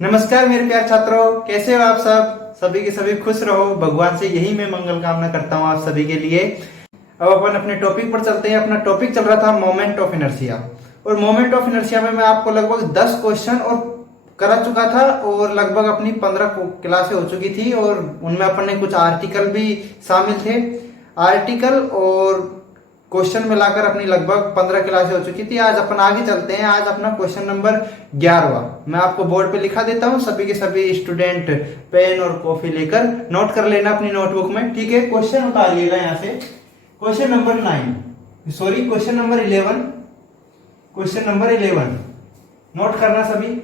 नमस्कार मेरे प्यारे छात्रों, कैसे हो आप सब? सभी के सभी खुश रहो, भगवान से यही मैं मंगल कामना करता हूँ आप सभी के लिए। अब अपन अपने टॉपिक पर चलते हैं। अपना टॉपिक चल रहा था मोमेंट ऑफ इनर्शिया, और मोमेंट ऑफ इनर्शिया में मैं आपको लगभग 10 क्वेश्चन और करा चुका था, और लगभग अपनी 15 क्लासें हो चुकी थी, और उनमें अपन ने कुछ आर्टिकल भी शामिल थे। आर्टिकल और क्वेश्चन मिलाकर अपनी लगभग 15 क्लासें हो चुकी थी। आज अपन आगे चलते हैं। आज अपना क्वेश्चन नंबर 11वां मैं आपको बोर्ड पे लिखा देता हूं। सभी के सभी स्टूडेंट पेन और कॉपी लेकर नोट कर लेना अपनी नोटबुक में, ठीक है। क्वेश्चन उतारिएगा यहाँ से। Question number 9, sorry question number 11। Question number 11 note करना सभी,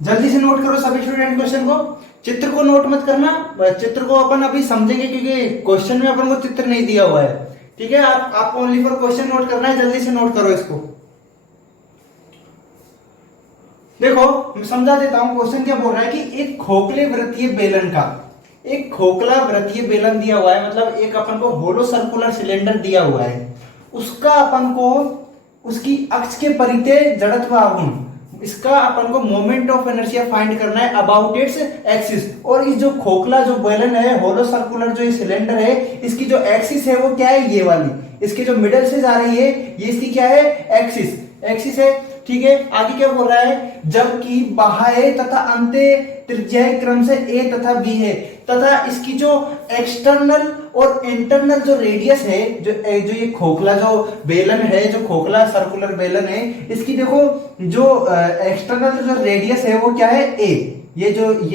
जल्दी से नोट करो सभी स्टूडेंट क्वेश्चन को। चित्र को नोट मत करना, चित्र को अपन अभी समझेंगे क्योंकि क्वेश्चन में अपन को चित्र नहीं दिया हुआ है, ठीक है। आपको ओनली फॉर क्वेश्चन नोट करना है, जल्दी से नोट करो इसको। देखो मैं समझा देता हूं क्वेश्चन क्या बोल रहा है कि एक खोखले वृत्तीय बेलन का, एक खोखला वृत्तीय बेलन दिया हुआ है, मतलब एक अपन को होलो सर्कुलर सिलेंडर दिया हुआ है। उसका अपन को उसकी अक्ष के परिधीय जड़त्व आघूर्ण, इसका अपन को मोमेंट ऑफ इनर्शिया फाइंड करना है अबाउट इट्स एक्सिस। और इस जो खोखला जो बेलन है, होलो सर्कुलर जो ये सिलेंडर है, इसकी जो एक्सिस है वो क्या है, ये वाली, इसकी जो मिडल से जा रही है ये इसकी क्या है, एक्सिस, एक्सिस है, ठीक है। आगे क्या बोल रहा है, जबकि बाह्य तथा अंत्य त्रिज्याय क्रम से ए तथा बी है, तथा इसकी जो एक्सटर्नल और इंटरनल जो रेडियस है, जो ये खोखला जो बेलन है, जो खोखला सर्कुलर बेलन है, इसकी देखो जो एक्सटर्नल जो रेडियस है वो क्या है, ए, ये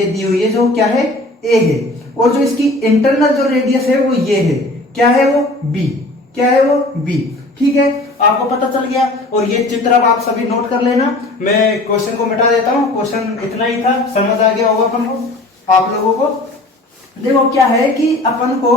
दी हुई है जो क्या है, ए है। और जो इसकी इंटरनल जो रेडियस है वो ये है, क्या है वो, बी, क्या है वो, बी, ठीक है। आपको पता चल गया। और ये चित्र अब आप सभी नोट कर लेना। मैं क्वेश्चन को मिटा देता हूं। क्वेश्चन इतना ही था, समझ आ गया होगा अपन को, आप लोगों को। देखो क्या है कि अपन को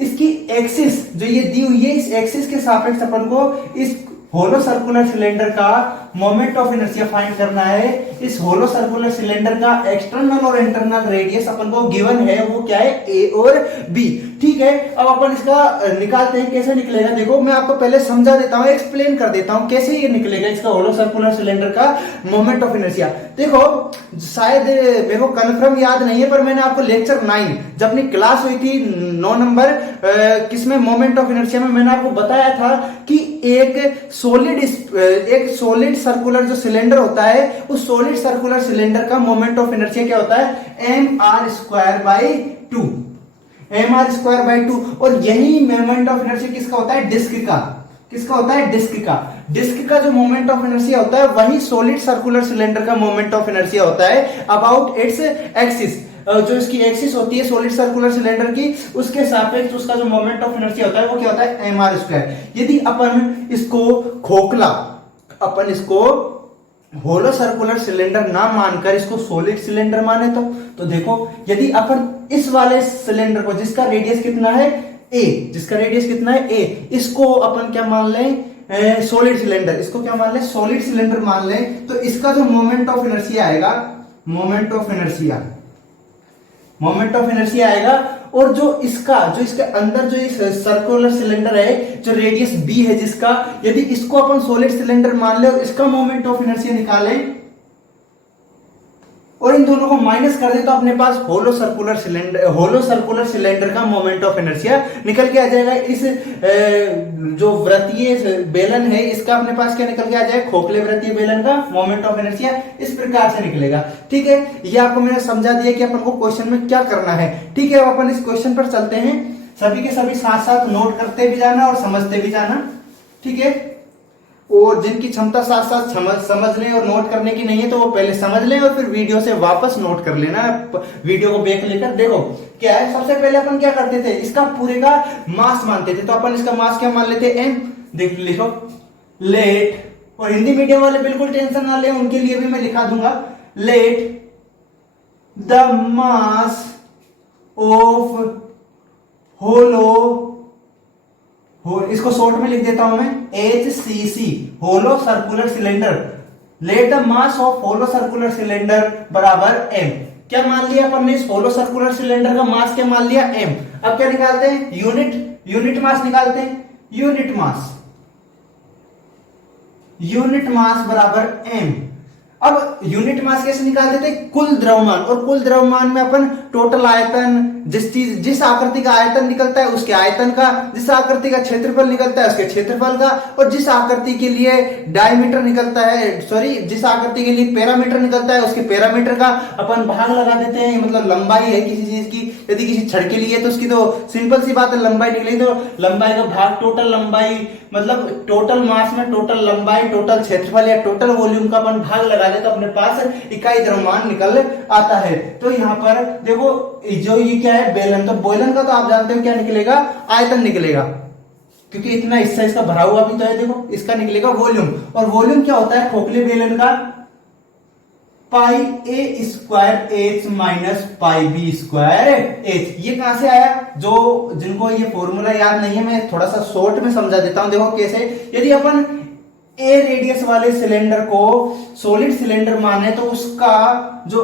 इसकी एक्सिस जो ये दी हुई है, इस एक्सिस के सापेक्ष अपन को इस होलो सर्कुलर सिलेंडर का मोमेंट ऑफ इनर्शिया फाइंड करना है। इस होलो सर्कुलर सिलेंडर का एक्सटर्नल और इंटरनल रेडियस अपन को गिवन है, वो क्या है, ए और बी, ठीक है। अब अपन इसका निकालते हैं, कैसे निकलेगा। देखो मैं आपको पहले समझा देता हूं, एक्सप्लेन कर देता हूं कैसे ये निकलेगा इसका होलो सर्कुलर सिलेंडर का मोमेंट ऑफ इनर्शिया। देखो शायद मेरे को कन्फर्म याद नहीं है, पर मैंने आपको लेक्चर 9 जब अपनी क्लास हुई थी 9 नंबर किसमें, मोमेंट ऑफ इनर्शिया में, मैंने आपको बताया था कि एक सॉलिड सर्कुलर जो सिलेंडर होता है, उस सॉलिड सर्कुलर सिलेंडर का मोमेंट ऑफ इनर्शिया क्या होता है, mr²/2, mr²/2। और यही मोमेंट ऑफ इनर्शिया किसका होता है, डिस्क का, किसका होता है, डिस्क का। डिस्क का जो मोमेंट ऑफ इनर्शिया होता है वही सॉलिड सर्कुलर सिलेंडर का मोमेंट ऑफ इनर्शिया होता है अबाउट इट्स एक्सिस। जो इसकी एक्सिस होती है सॉलिड सर्कुलर सिलेंडर की, उसके सापेक्ष उसका जो मोमेंट ऑफ इनर्शिया होता है वो क्या होता है, mr²। यदि अपन इसको खोखला, अपन इसको होलो सर्कुलर सिलेंडर ना मानकर इसको सॉलिड सिलेंडर माने तो देखो यदि अपन इस वाले सिलेंडर को जिसका रेडियस कितना है, ए, जिसका रेडियस कितना है, ए, इसको अपन क्या मान लें, सॉलिड सिलेंडर, इसको क्या मान लें, सॉलिड सिलेंडर मान लें, तो इसका जो मोमेंट ऑफ इनर्शिया आएगा, moment of inertia, moment of inertia आएगा। और जो इसके अंदर जो सर्कुलर सिलेंडर है, जो रेडियस बी है जिसका, यदि इसको अपन सॉलिड सिलेंडर मान ले और इसका मोमेंट ऑफ इनर्शिया निकालें और इन दोनों को माइनस कर दे, तो अपने पास होलो सर्कुलर सिलेंडर का मोमेंट ऑफ इनर्शिया निकल के आ जाएगा। इस जो वृत्तीय बेलन है इसका अपने पास क्या निकल के आ जाएगा, खोखले वृत्तीय बेलन का मोमेंट ऑफ इनर्शिया इस प्रकार से निकलेगा, ठीक है। ये आपको मैंने समझा दिया कि अपन को क्वेश्चन में क्या करना है, ठीक है। अब अपन इस क्वेश्चन पर चलते हैं। सभी के सभी साथ साथ नोट करते भी जाना और समझते भी जाना, ठीक है। और जिनकी क्षमता साथ साथ समझ लें और नोट करने की नहीं है तो वो पहले समझ लें और फिर वीडियो से वापस नोट कर लेना, वीडियो को बैक लेकर। देखो क्या है, सबसे पहले अपन क्या करते थे, इसका पूरे का मास मानते थे, तो अपन इसका मास क्या मान लेते, एम। देख लिखो लेट, और हिंदी मीडियम वाले बिल्कुल टेंशन ना लें, उनके लिए भी मैं लिखा दूंगा, let the mass of hollow, इसको शॉर्ट में लिख देता हूं मैं, HCC, hollow circular cylinder. Let the mass of hollow circular cylinder बराबर m। क्या मान लिया अपन ने, इस होलो सर्कुलर सिलेंडर का मास क्या मान लिया, m। अब क्या निकालते हैं, यूनिट मास निकालते हैं, यूनिट मास। यूनिट मास बराबर m। अब यूनिट मास कैसे निकाल देते हैं? कुल द्रव्यमान, और कुल द्रव्यमान में अपन टोटल आयतन, जिस आकृति का आयतन निकलता है उसके आयतन का, जिस आकृति का क्षेत्रफल निकलता है उसके क्षेत्रफल का, और जिस आकृति के लिए डायमीटर निकलता है, सॉरी जिस आकृति के लिए पैरामीटर निकलता है उसके पैरामीटर का अपन भाग लगा देते हैं। मतलब लंबाई है किसी चीज की, यदि किसी छड़ के लिए तो उसकी तो सिंपल सी बात है लंबाई निकलेगी, तो लंबाई का भाग टोटल लंबाई, मतलब टोटल मास में टोटल लंबाई, टोटल क्षेत्रफल या टोटल वॉल्यूम का अपन भाग लगा दे तो अपने पास इकाई द्रव्यमान निकल आता है। तो यहाँ पर देखो जो ये क्या है, बेलन, तो बेलन का तो आप जानते हो क्या निकलेगा? आयतन निकलेगा, क्योंकि इतना हिस्सा इसका भरा हुआ भी तो है। देखो इसका निकलेगा वॉल्यूम, और वॉल्यूम क्या होता है खोखले बेलन का? Pi A square H minus pi B square H. ये कहां से आया? जो जिनको ये फॉर्मूला याद नहीं है मैं थोड़ा सा शॉर्ट में समझा देता हूं। देखो कैसे, यदि अपन ए रेडियस वाले सिलेंडर को सॉलिड सिलेंडर माने तो उसका जो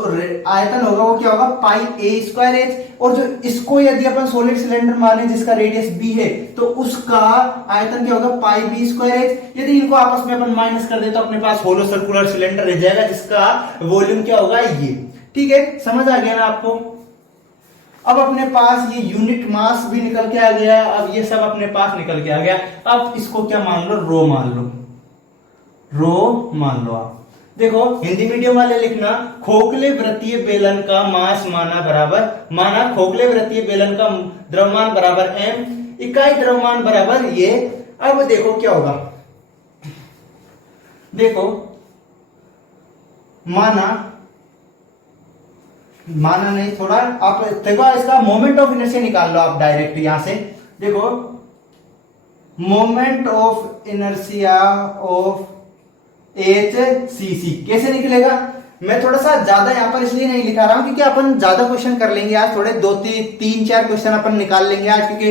आयतन होगा वो क्या होगा? पाई ए स्क्वायर एच। और जो इसको यदि अपन सॉलिड सिलेंडर माने जिसका रेडियस बी है तो उसका आयतन क्या होगा? पाई बी स्क्वायर एच। यदि इनको आपस में अपन माइनस कर दे तो अपने पास होलो सर्कुलर सिलेंडर रह जाएगा जिसका वॉल्यूम क्या होगा? ये। ठीक है, समझ आ गया ना आपको? अब अपने पास ये यूनिट मास भी निकल के आ गया, अब ये सब अपने पास निकल के आ गया। अब इसको क्या मान लो? रो मान लो, रो मान लो आप। देखो हिंदी मीडियम वाले लिखना, खोखले वृत्तीय बेलन का मास माना खोखले वृत्तीय बेलन का द्रव्यमान बराबर m, इकाई द्रव्यमान बराबर ये। अब देखो क्या होगा, देखो माना नहीं, थोड़ा आप देखो इसका मोमेंट ऑफ इनर्शिया निकाल लो आप डायरेक्ट यहां से। देखो moment of inertia of HCC कैसे निकलेगा? मैं थोड़ा सा ज्यादा यहाँ पर इसलिए नहीं लिखा रहा हूं क्योंकि अपन ज्यादा क्वेश्चन कर लेंगे आज, थोड़े 2-3-4 क्वेश्चन अपन निकाल लेंगे आज, क्योंकि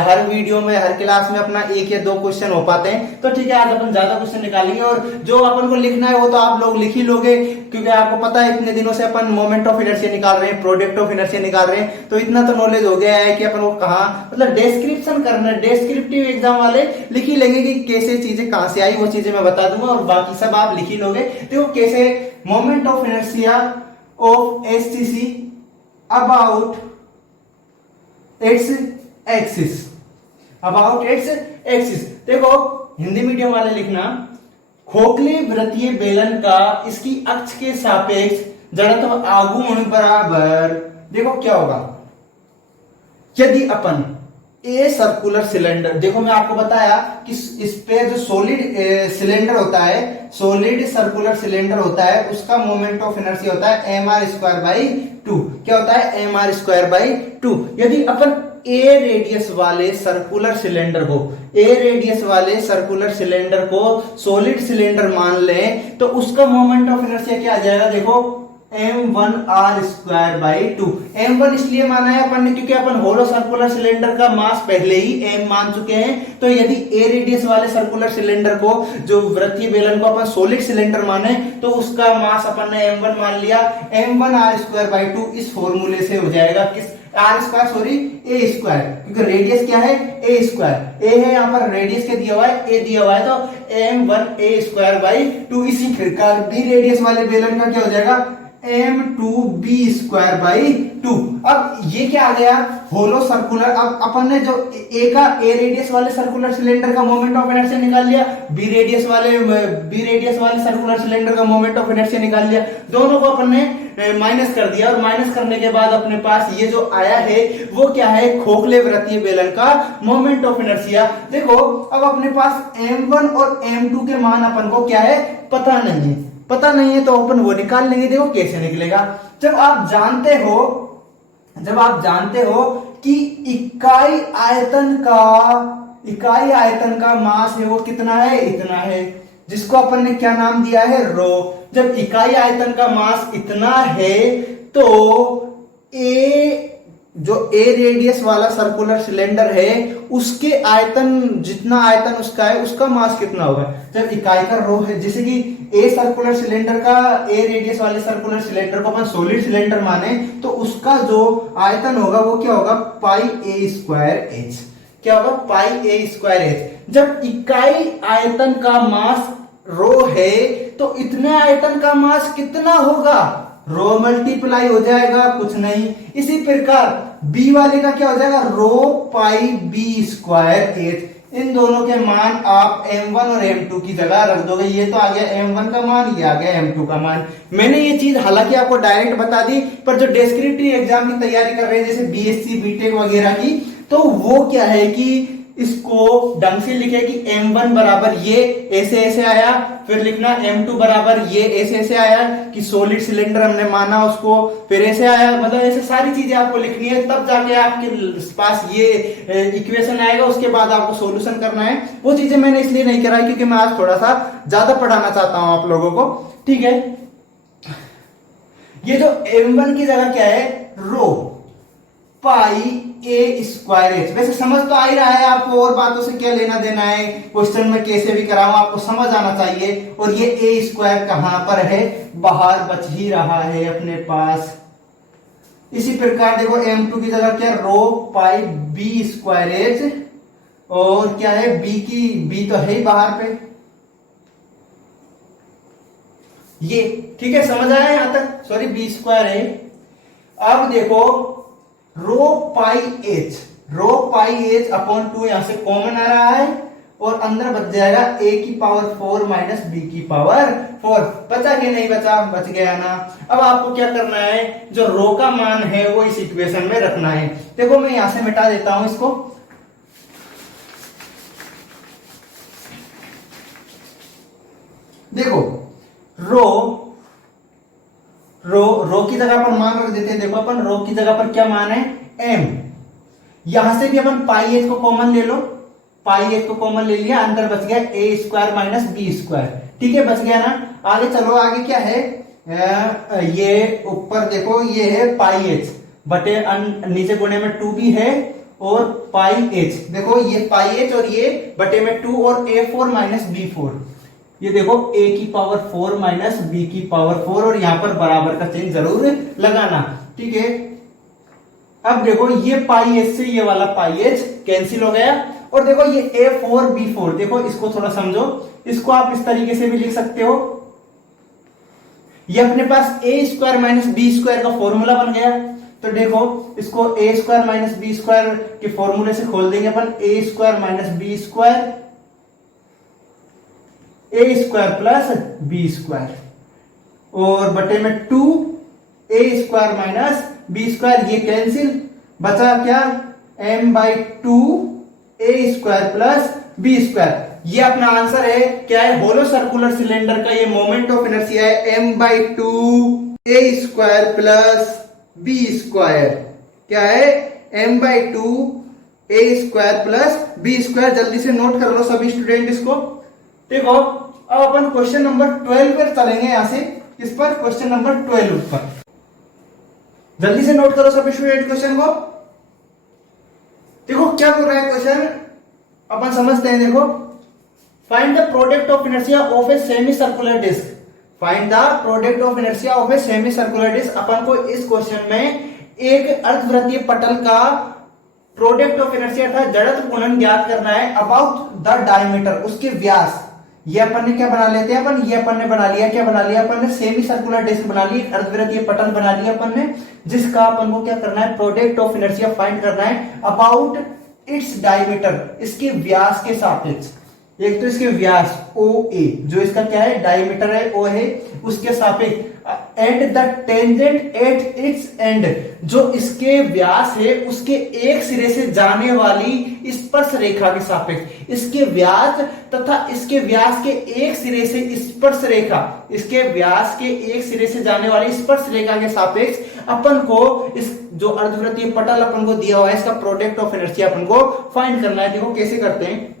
हर वीडियो में हर क्लास में अपना 1 या 2 क्वेश्चन हो पाते हैं। तो ठीक है, आज अपन ज्यादा क्वेश्चन निकालेंगे, और जो अपन को लिखना है वो तो आप लोग लिख ही लोगे, क्योंकि आपको पता है इतने दिनों से अपन मोमेंट ऑफ इनर्शिया निकाल रहे हैं, प्रोडक्ट ऑफ इनर्शिया निकाल रहे हैं, तो इतना तो नॉलेज हो गया है कि अपन वो कहाँ, मतलब डिस्क्रिप्शन करना, डिस्क्रिप्टिव एग्जाम वाले लिख ही लेंगे कि कैसे चीजें कहां से आई, वो चीजें मैं बता दूंगा, और बाकी सब आप लिख ही लोगे। देखो कैसे, moment of inertia of HCC about its axis. देखो हिंदी मीडियम वाले लिखना, खोखले वृत्तीय बेलन का इसकी अक्ष के सापेक्ष जड़त्व आघूर्ण बराबर। देखो क्या होगा, यदि अपन ए सर्कुलर सिलेंडर, देखो मैं आपको बताया कि इस पे जो सॉलिड सिलेंडर होता है, सॉलिड सर्कुलर सिलेंडर होता है, उसका मोमेंट ऑफ इनर्शिया होता है mr²/2। क्या होता है? mr²/2। यदि अपन ए रेडियस वाले सर्कुलर सिलेंडर को सॉलिड सिलेंडर मान लें तो उसका मोमेंट ऑफ इनर्शिया क्या आ जाएगा? देखो m1r²/2। m1 इसलिए माना है अपन ने क्योंकि अपन होलो सर्कुलर सिलेंडर का मास पहले ही m मान चुके हैं। तो यदि a रेडियस वाले सर्कुलर सिलेंडर को, जो वृत्तीय बेलन को अपन सॉलिड सिलेंडर माने तो उसका मास अपन ने m1 मान लिया। m1r²/2 इस फॉर्मूले से हो जाएगा किस a स्क्वायर, क्योंकि रेडियस क्या है? a है, यहाँ पर रेडियस क्या दिया हुआ है? a दिया हुआ है, तो m1a²/2। इसी प्रकार b रेडियस वाले बेलन का क्या हो जाएगा? m2b²/2। अब ये क्या आ गया? होलो सर्कुलर। अब अपन ने जो ए रेडियस वाले सर्कुलर सिलेंडर का मोमेंट ऑफ इनर्शिया निकाल लिया, बी रेडियस वाले सर्कुलर सिलेंडर का मोमेंट ऑफ इनर्शिया निकाल लिया, दोनों को अपन ने माइनस कर दिया, और माइनस करने के बाद अपने पास ये जो आया है वो क्या है? खोखले वृत्तीय बेलन का मोमेंट ऑफ इनर्शिया। देखो अब अपने पास m1 और m2 के मान अपन को क्या है? पता नहीं है, तो अपन वो निकाल लेंगे। देखो कैसे निकलेगा, जब आप जानते हो कि इकाई आयतन का मास है वो कितना है? इतना है, जिसको अपन ने क्या नाम दिया है? रो। जब इकाई आयतन का मास इतना है तो ए रेडियस वाला सर्कुलर सिलेंडर है उसके आयतन, जितना आयतन उसका है उसका मास कितना होगा? जब इकाई का रो है, जैसे कि ए रेडियस वाले सर्कुलर सिलेंडर को अपन सॉलिड सिलेंडर माने तो उसका जो आयतन होगा वो क्या होगा? पाई a²h। क्या होगा? पाई a²h। जब इकाई आयतन का मास रो है तो इतने आइटम का मास कितना होगा, रो मल्टीप्लाई हो जाएगा, कुछ नहीं। इसी प्रकार बी वाले का क्या हो जाएगा, रो पाई बी स्क्वायर एच। इन दोनों के मान आप m1 और m2 की जगह रख दोगे। ये तो आ गया m1 का मान, ये आ गया m2 का मान। मैंने ये चीज हालांकि आपको डायरेक्ट बता दी, पर जो डिस्क्रिप्टिव एग्जाम की तैयारी कर रहे हैं जैसे बीएससी बीटेक वगैरह की, तो वो क्या है कि इसको ढंग से लिखे कि m1 बराबर ये ऐसे ऐसे आया, फिर लिखना m2 बराबर ये ऐसे ऐसे आया कि सॉलिड सिलेंडर हमने माना उसको, फिर ऐसे आया, मतलब ऐसे सारी चीजें आपको लिखनी है, तब जाके आपके पास ये इक्वेशन आएगा। उसके बाद आपको सॉल्यूशन करना है। वो चीजें मैंने इसलिए नहीं कराई क्योंकि मैं आज थोड़ा सा ज्यादा पढ़ाना चाहता हूं आप लोगों को, ठीक है। ये जो m1 की जगह क्या है, रो पाई ए स्क्वायर एच। वैसे समझ तो आ ही रहा है आपको, और बातों से क्या लेना देना है, क्वेश्चन में कैसे भी कराऊं आपको समझ आना चाहिए। और ये ए स्क्वायर कहां पर है, बाहर बच ही रहा है अपने पास। इसी प्रकार देखो m2 की जगह क्या, रो पाई बी स्क्वायर एच, और क्या है बी की, बी तो है ही बाहर पे, ये ठीक है, समझ आया यहां तक, सॉरी बी स्क्वायर है। अब देखो रो पाई एच अपॉन 2 यहां से कॉमन आ रहा है, और अंदर बच जाएगा a की पावर 4 माइनस b की पावर 4। बचा कि नहीं बचा, बच गया ना। अब आपको क्या करना है, जो रो का मान है वो इस इक्वेशन में रखना है। देखो मैं यहां से मिटा देता हूं इसको, देखो रो की जगह पर मान रख देते हैं। देखो अपन रो की जगह पर क्या मान है, m। यहां से भी अपन पाई एच को कॉमन ले लो, पाई एच को कॉमन ले लिया, अंदर बच गया ए स्क्वायर माइनस बी स्क्वायर, ठीक है, बच गया ना। आगे चलो, आगे क्या है, ये ऊपर देखो ये है पाई एच बटे नीचे गुणे में 2 भी है, और पाई एच, देखो ये पाई एच और ये बटे में 2 और a4 माइनस b4, ये देखो a की पावर 4 माइनस b की पावर 4, और यहां पर बराबर का चिन्ह जरूर लगाना, ठीक है। अब देखो ये पाई एच से ये वाला पाई एच कैंसिल हो गया, और देखो ये a4 b4, देखो इसको थोड़ा समझो, इसको आप इस तरीके से भी लिख सकते हो, ये अपने पास a square minus B square का फॉर्मूला बन गया। तो देखो इसको a square minus B square के फॉर्मूले से खोल देंगे अपन, a square minus B square, A square plus B square, और बटे में 2 A square minus B square, ये कैंसिल, बचा क्या, m/2 A square plus B square. ये अपना आंसर है, क्या है, होलो सर्कुलर सिलेंडर का ये मोमेंट ऑफ इनर्शिया है m/2 A square plus B square. क्या है, m/2 A square plus B square. जल्दी से नोट कर लो सभी स्टूडेंट इसको। देखो अब अपन क्वेश्चन नंबर 12 पर चलेंगे, यहां से किस पर, क्वेश्चन नंबर 12 पर। जल्दी से नोट करो सभी स्टूडेंट क्वेश्चन को। देखो क्या कर रहा है क्वेश्चन, अपन समझते हैं। देखो, find the product of inertia of a semi circular disc, find the product of inertia of a semi circular disc. अपन को इस क्वेश्चन में एक अर्धवृत्तीय पटल का प्रोडक्ट ऑफ इनर्शिया था जड़त्व गुणन ज्ञात करना है अबाउट द डायमीटर, उसके व्यास। ये अपन ने क्या बना लेते हैं, अपन ये अपन ने बना लिया, क्या बना लिया अपन ने, सेमी सर्कुलर डिस्क बना ली, अर्धवृत्तीय पटल बना लिया अपन ने, जिसका अपन को क्या करना है, प्रोडक्ट ऑफ इनर्शिया फाइंड करना है अबाउट इट्स डायमीटर, इसके व्यास के सापेक्ष। एक तो इसके व्यास ओ ए, जो इसका क्या है, डायमीटर है, ओ है, उसके सापेक्ष, and the tangent at its and, जो इसके व्यास है उसके एक सिरे से जाने वाली स्पर्श रेखा के सापेक्ष। इसके व्यास तथा इसके व्यास के एक सिरे से स्पर्श रेखा, इसके व्यास के एक सिरे से जाने वाली स्पर्श रेखा के सापेक्ष अपन को इस जो अर्धवृत्तीय पटल अपन को दिया हुआ है, इसका प्रोडक्ट ऑफ इनर्शिया अपन को फाइंड करना है। देखो कैसे करते हैं,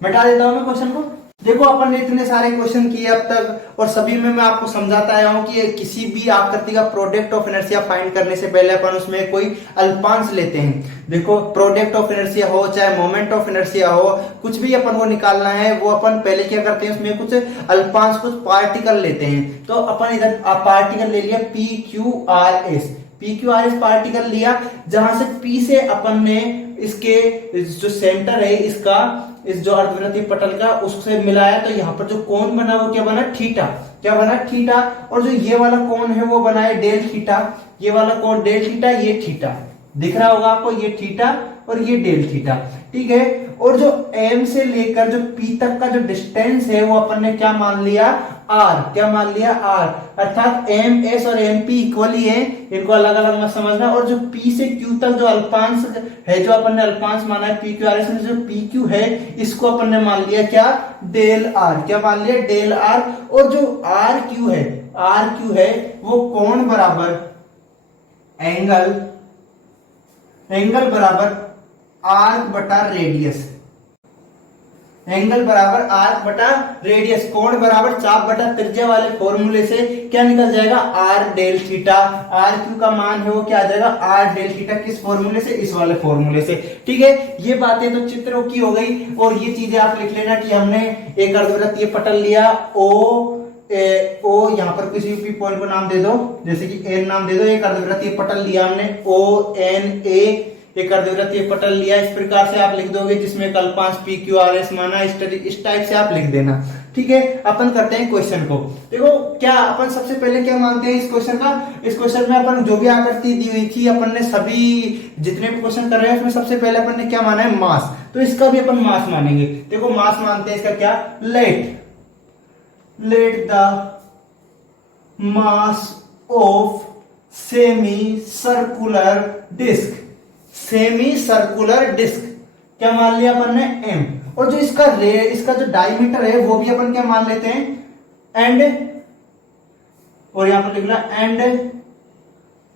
मिटा देता हूं मैं क्वेश्चन को। देखो अपन ने इतने सारे क्वेश्चन किए अब तक, और सभी में मैं आपको समझाता आया हूं कि किसी भी आकृति का प्रोडक्ट ऑफ इनर्शिया फाइंड करने से पहले अपन उसमें कोई अल्पांश लेते हैं। देखो प्रोडक्ट ऑफ इनर्शिया हो चाहे मोमेंट ऑफ इनर्शिया हो, कुछ भी अपन को निकालना है, वो अपन पहले क्या करते हैं, उसमें कुछ अल्पांश, कुछ पार्टिकल लेते हैं। तो अपन इधर पार्टिकल ले लिया PQRS, PQRS पार्टिकल लिया, जहां से P से अपन ने इसके जो सेंटर है इसका इस जो अर्धवृत्तीय पटल का उससे मिलाया तो यहाँ पर जो कोण बना वो क्या बना, थीटा। क्या बना, थीटा। और जो ये वाला कोण है वो बना है डेल थीटा। ये वाला कोण डेल थीटा, ये थीटा दिख रहा होगा आपको, ये थीटा और ये डेल थीटा। ठीक है। और जो M से लेकर जो P तक का जो डिस्टेंस है वो अपन ने क्या मान लिया, R। क्या मान लिया, R। अर्थात MS और MP इक्वली है, इनको अलग अलग मत समझना। और जो P से Q तक जो अल्पांश है, जो अपन ने अल्पांश माना है PQRS में, जो PQ है इसको अपन ने मान लिया क्या, डेल R। क्या मान लिया, डेल R। और जो RQ है, RQ है वो कोण बराबर एंगल बराबर आर्क बटा रेडियस। एंगल बराबर आर्क बटा रेडियस, कोण बराबर चाप बटा त्रिज्या वाले फॉर्मूले से क्या निकल जाएगा, R del theta. R Q का मान है वो क्या आ जाएगा, आर डेल थीटा। किस फॉर्मूले से, इस वाले फॉर्मूले से। ठीक है, ये बातें तो चित्रों की हो गई। और ये चीजें आप लिख लेना कि हमने एक अर्धवृत्तीय पटल लिया ओ यहाँ पर किसी भी पॉइंट को नाम दे दो, जैसे कि एन नाम दे दो। एक अर्धवृत्तीय पटल लिया हमने ONA, एक अर्धवृत्तीय पटल लिया। इस प्रकार से आप लिख दोगे, जिसमें कल्पांश PQRS माना, इस टाइप से आप लिख देना। ठीक है, अपन करते हैं क्वेश्चन को। देखो क्या अपन सबसे पहले क्या मानते हैं इस क्वेश्चन का, इस क्वेश्चन में अपन जो भी आकृति दी हुई थी, अपन ने सभी जितने भी क्वेश्चन कर रहे हैं उसमें सबसे पहले अपन ने क्या माना है, मास। तो इसका भी अपन मास मानेंगे। देखो मास मानते हैं इसका क्या, let the mass of semi circular disc. Semi circular disc क्या मान लिया अपन ने, M। और जो इसका जो डायमीटर है वो भी अपन क्या मान लेते हैं, एंड। और यहां पर लिखना and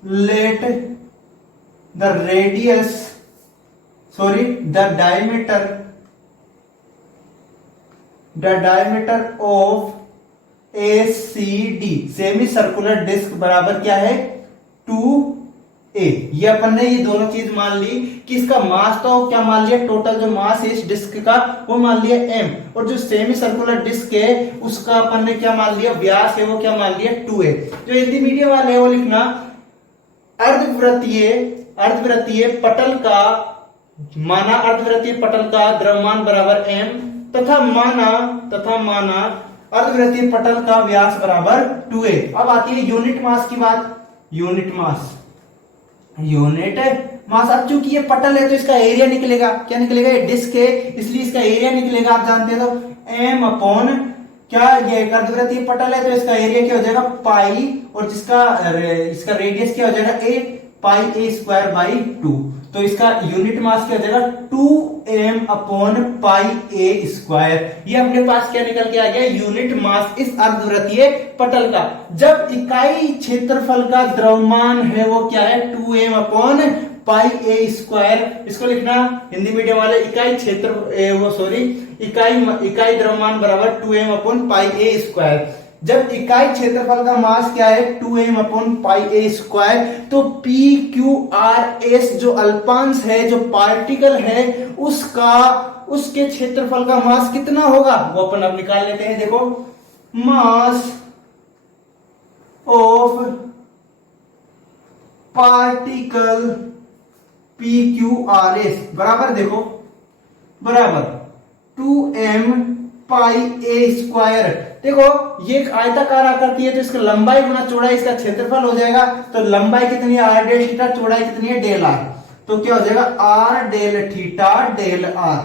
let the radius, sorry the diameter of ACD, semi circular disc बराबर क्या है, 2A। ये अपन ने ये दोनों चीज मान ली कि इसका मास तो क्या मान लिया, टोटल जो मास है इस डिस्क का वो मान लिया M। और जो सेमी सर्कुलर डिस्क है उसका अपन ने क्या मान लिया, व्यास है वो क्या मान लिया, 2A। जो हिंदी मीडियम वाले है वो लिखना अर्धवृत्तीय पटल का माना, अर्धवृत्तीय पटल का द्रव्यमान बराबर M तथा माना अर्धवृत्तीय पटल का व्यास बराबर 2A। अब आती है यूनिट मास की बात। यूनिट मास अब चूंकि ये पटल है तो इसका एरिया निकलेगा, क्या निकलेगा, ये डिस्क है इसलिए इसका एरिया निकलेगा। आप जानते हो तो M अपॉन क्या, ये अर्धवृत्तीय पटल है तो इसका एरिया क्या हो जाएगा, पाई। और इसका रेडियस क्या हो जाएगा, पाई A स्क्वायर बाई 2। तो इसका यूनिट मास क्या हो जाएगा, 2M upon pi A square. ये अपने पास क्या निकल के आ गया, यूनिट मास इस अर्धवृत्तीय पटल का। जब इकाई क्षेत्रफल का द्रव्यमान है वो क्या है, 2M upon pi A square. इसको लिखना हिंदी मीडियम वाले, इकाई द्रव्यमान बराबर 2M upon pi A square. जब इकाई क्षेत्रफल का मास क्या है, 2M upon pi A square, तो PQRS जो अल्पांश है, जो पार्टिकल है, उसके क्षेत्रफल का मास कितना होगा वो अपन अब निकाल लेते हैं। देखो मास ऑफ पार्टिकल PQRS बराबर, देखो बराबर 2M पाई A स्क्वायर। देखो ये एक आयताकार आकृति है तो इसका लंबाई गुना चौड़ाई इसका क्षेत्रफल हो जाएगा। तो लंबाई कितनी है, R डेल थीटा, चौड़ाई कितनी है, डेल R। तो क्या हो जाएगा, R del theta del R।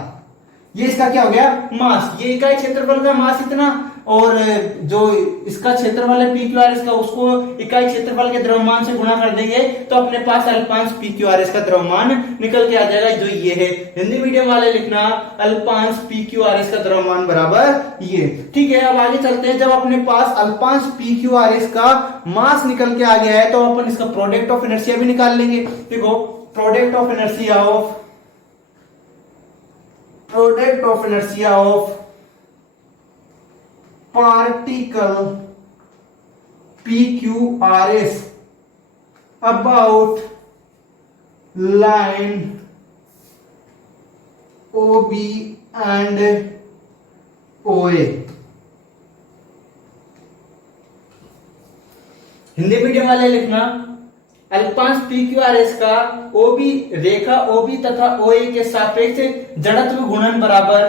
ये इसका क्या हो गया, मास। ये इकाई क्षेत्रफल का मास इतना, और जो इसका क्षेत्रफल है PQRS का, उसको इकाई क्षेत्रफल के द्रव्यमान से गुणा कर देंगे तो अपने पास अल्पांश PQRS का द्रव्यमान निकल के आ जाएगा, जो ये है। हिंदी मीडियम वाले लिखना अल्पांश PQRS का द्रव्यमान बराबर ये। ठीक है, अब आगे चलते हैं। जब अपने पास अल्पांश PQRS का मास निकल के आ गया है तो अपन इसका प्रोडक्ट ऑफ इनर्शिया भी निकाल लेंगे। देखो product of inertia of particle PQRS about line OB and OA। Hindi medium वाले लिखना अल्पांश PQRS का OB रेखा OB तथा OA के सापेक्ष जड़त्व गुणन बराबर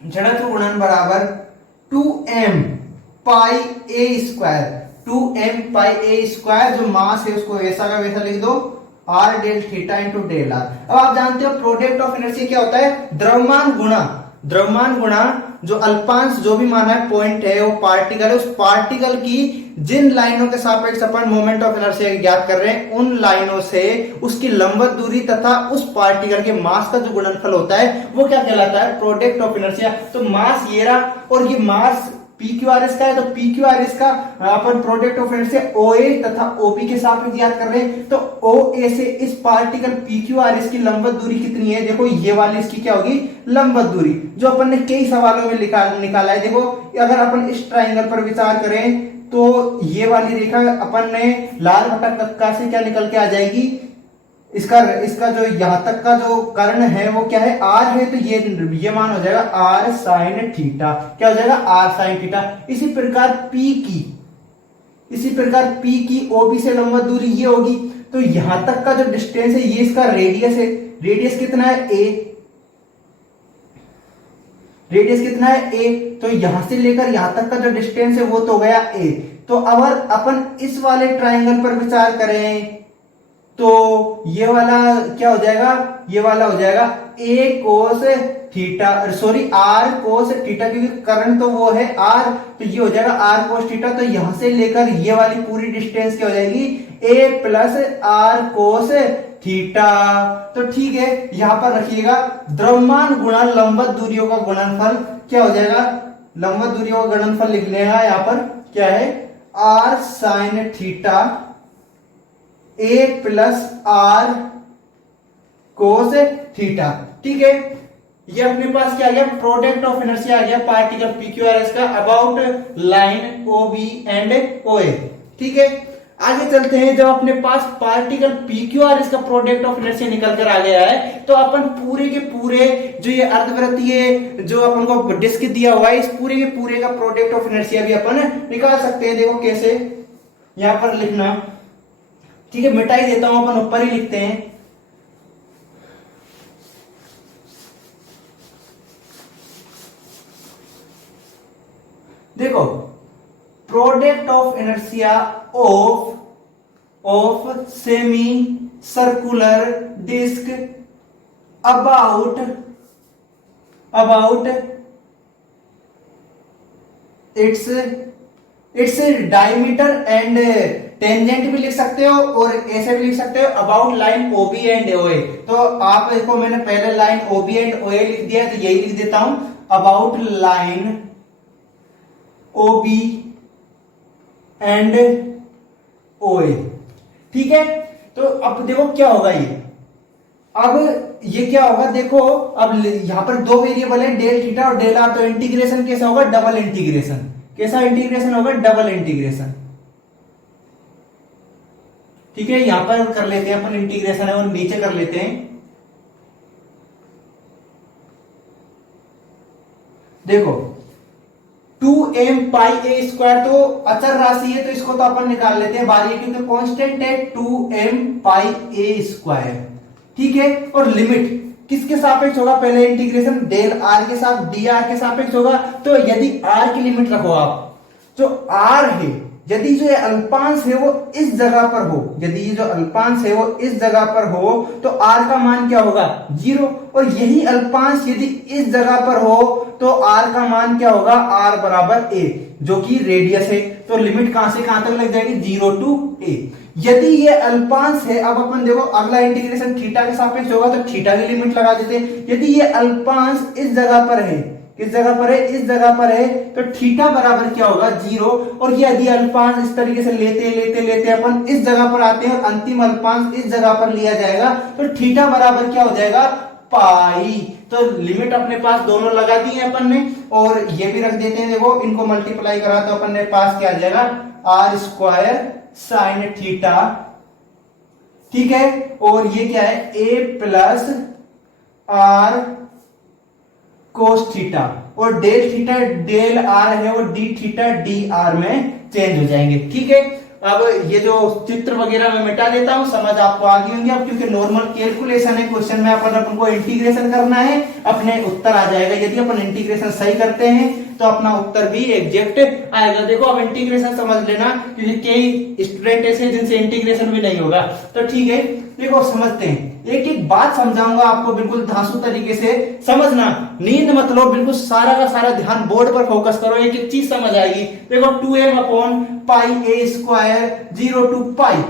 जड़त्व गुणन बराबर 2m pi a square, 2m pi a square, जो मास है उसको वैसा का वैसा लिख दो, r del theta into del r। अब आप जानते हो प्रोडक्ट ऑफ इनर्शिया क्या होता है, द्रव्यमान गुणा जो अल्पांश जो भी माना है पॉइंट है वो पार्टिकल है, उस पार्टिकल की जिन लाइनों के सापेक्ष अपन मोमेंट ऑफ इनर्शिया ज्ञात कर रहे हैं उन लाइनों से उसकी लंबवत दूरी तथा उस पार्टिकल के मास का जो गुणनफल होता है वो क्या कहलाता है, प्रोडक्ट ऑफ इनर्शिया। तो मास ये रहा और ये मास पी क्यू आर इसका है, तो पी क्यू आर इसका अपन प्रोडक्ट ऑफ इनर्शिया ओ ए तथा ओपी के सापेक्ष ज्ञात कर रहे हैं। तो ओ ए से इस पार्टिकल पी क्यू आर इसकी लंबवत दूरी कितनी है, देखो ये वाली इसकी क्या होगी, लंबवत दूरी, जो अपन ने कई सवालों में निकाला है। देखो अगर अपन इस ट्राइंगल पर विचार करें तो ये वाली रेखा अपन ने लाल बटा कक्का से क्या निकल के आ जाएगी, इसका जो यहां तक का जो कर्ण है वो क्या है, आर है, तो ये मान हो जाएगा आर साइन थीटा, क्या हो जाएगा आर साइन थीटा। इसी प्रकार पी की ओबी से लंबवत दूरी ये होगी, तो यहां तक का जो डिस्टेंस है ये इसका रेडियस है, रेडियस कितना है ए, रेडियस कितना है ए, तो यहां से लेकर यहां तक का जो डिस्टेंस है वो तो हो गया ए। तो अगर अपन इस वाले ट्राइंगल पर विचार करें तो ये वाला क्या हो जाएगा, ये वाला हो जाएगा a cos theta, sorry r cos theta, क्योंकि कर्ण तो वो है r, तो ये हो जाएगा r कोस थीटा। तो यहां से लेकर ये वाली पूरी डिस्टेंस क्या हो जाएगी, a plus r cos theta. तो ठीक है, यहां पर रखिएगा द्रव्यमान गुणा लंबवत दूरियों का गुणनफल क्या हो जाएगा, लंबवत दूरियों का गुणनफल लिख लेगा यहां पर क्या है, r sine theta A plus R cos theta. ठीक है, ये अपने पास क्या आ गया, प्रोडक्ट ऑफ इनर्शिया आ गया particle P Q R S का about line O B and O A. ठीक है, आगे चलते हैं। जब अपने पास particle P Q R S का प्रोडक्ट ऑफ इनर्शिया निकल कर आ गया है तो अपन पूरे के पूरे जो ये अर्धवृत्तीय जो अपन को डिस्क दिया हुआ है इस पूरे के पूरे का प्रोडक्ट ऑफ इनर्शिया भी अपन निकाल सकते हैं। देखो कैसे, यहां पर लिखना, ठीक है, मिटाई देता हूं, अपन ऊपर ही लिखते हैं। देखो product of inertia of semi circular disc about its diameter and tangent भी लिख सकते हो और ऐसे भी लिख सकते हो अबाउट लाइन ओबी एंड ओए। तो आप देखो मैंने पहले लाइन ओबी एंड ओए लिख दिया है, तो यही लिख देता हूं अबाउट लाइन ओबी एंड ओए। ठीक है, तो अब देखो क्या होगा अब ये क्या होगा, देखो अब यहां पर दो वेरिएबल है डेल थीटा और डेल आर, तो इंटीग्रेशन कैसा होगा, डबल इंटीग्रेशन। कैसा इंटीग्रेशन होगा, डबल इंटीग्रेशन। ठीक है, यहां पर कर लेते हैं अपन इंटीग्रेशन है और नीचे कर लेते हैं। देखो 2m पाई a स्क्वायर तो अचर राशि है तो इसको तो अपन निकाल लेते हैं बाहर, क्योंकि कांस्टेंट है 2m पाई a स्क्वायर। ठीक है, और लिमिट किसके सापेक्ष होगा, पहले इंटीग्रेशन डेल r के साथ dr के सापेक्ष होगा। तो यदि r की लिमिट रखो आप, जो r है यदि जो अल्पांश है वो इस जगह पर हो, यदि जो अल्पांश है वो इस जगह पर हो तो r का मान क्या होगा, 0। और यही अल्पांश यदि इस जगह पर हो तो r का मान क्या होगा, r बराबर a, जो कि रेडियस है। तो लिमिट कहां से कहां तक लग जाएगी, 0 टू a। यदि ये अल्पांश है, अब अपन देखो अगला इंटीग्रेशन थीटा के सापेक्ष होगा तो थीटा की लिमिट लगा देते हैं। यदि ये अल्पांश इस जगह पर है, किस जगह पर है, इस जगह पर है, तो थीटा बराबर क्या होगा, 0। और ये यदि अल्पांश इस तरीके से लेते लेते लेते अपन इस जगह पर आते हैं और अंतिम अल्पांश इस जगह पर लिया जाएगा तो थीटा बराबर क्या हो जाएगा, पाई। तो लिमिट अपने पास दोनों लगा दी है अपन ने, और ये भी रख देते हैं। देखो इनको मल्टीप्लाई करा तो अपन ने पास क्या आ जाएगा, आर स्क्वायर साइन थीटा। ठीक है, और ये क्या है, ए प्लस आर कोस थीटा, और डेल थीटा डेल आर है वो डी थीटा डी आर में चेंज हो जाएंगे। ठीक है, अब ये जो चित्र वगैरह मैं मिटा देता हूं, समझ आपको आ गई होंगी अब, क्योंकि नॉर्मल कैलकुलेशन है, क्वेश्चन में अपन को इंटीग्रेशन करना है, अपने उत्तर आ जाएगा। यदि अपन इंटीग्रेशन सही करते हैं तो अपना उत्तर भी एग्जैक्ट आएगा। देखो अब इंटीग्रेशन समझ लेना, क्योंकि कई स्टूडेंट ऐसे हैं जिनसे इंटीग्रेशन भी नहीं होगा, तो ठीक है। देखो समझते हैं, एक एक बात समझाऊंगा आपको, बिल्कुल धांसू तरीके से समझना, नींद मत लो, बिल्कुल सारा का सारा ध्यान बोर्ड पर फोकस करो, एक एक चीज समझ आएगी। देखो 2m upon pi A square 0 two pi,